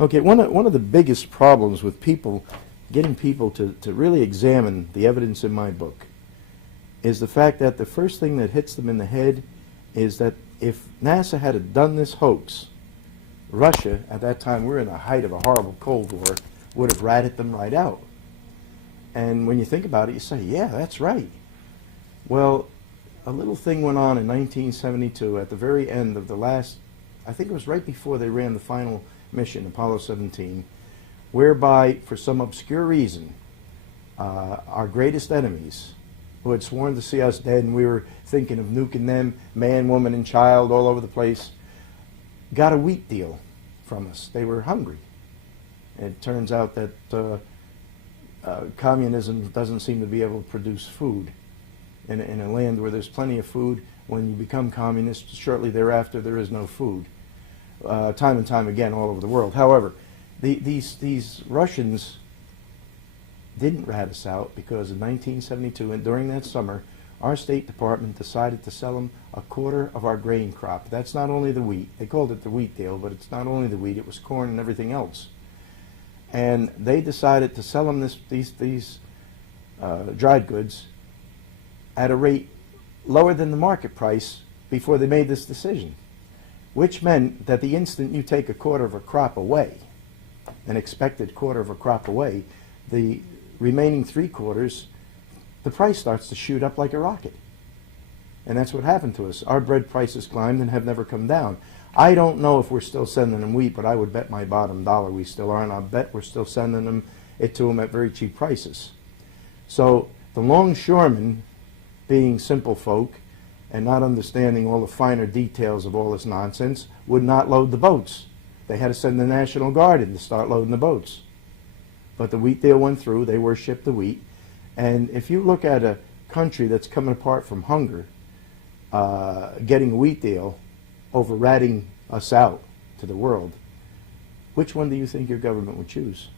Okay, one of the biggest problems with people, getting people to really examine the evidence in my book, is the fact that the first thing that hits them in the head is that if NASA had done this hoax, Russia, at that time we were in the height of a horrible Cold War, would have ratted them right out. And when you think about it, you say, yeah, that's right. Well, a little thing went on in 1972 at the very end of the last, I think it was right before they ran the final mission, Apollo 17, whereby, for some obscure reason, our greatest enemies, who had sworn to see us dead and we were thinking of nuking them, man, woman, and child all over the place, got a wheat deal from us. They were hungry. It turns out that communism doesn't seem to be able to produce food. In a land where there's plenty of food, when you become communist, shortly thereafter there is no food. Time and time again all over the world. However, these Russians didn't rat us out because in 1972, and during that summer, our State Department decided to sell them a quarter of our grain crop. That's not only the wheat. They called it the wheat deal, but it's not only the wheat. It was corn and everything else. And they decided to sell them these dried goods at a rate lower than the market price before they made this decision, which meant that the instant you take a quarter of a crop away, an expected quarter of a crop away, the remaining 3/4, the price starts to shoot up like a rocket. And that's what happened to us. Our bread prices climbed and have never come down. I don't know if we're still sending them wheat, but I would bet my bottom dollar we still are, and I'll bet we're still sending it to them at very cheap prices. So the longshoremen, being simple folk and not understanding all the finer details of all this nonsense, would not load the boats. They had to send the National Guard in to start loading the boats. But the wheat deal went through. They worshipped the wheat. And if you look at a country that's coming apart from hunger, getting a wheat deal over ratting us out to the world, which one do you think your government would choose?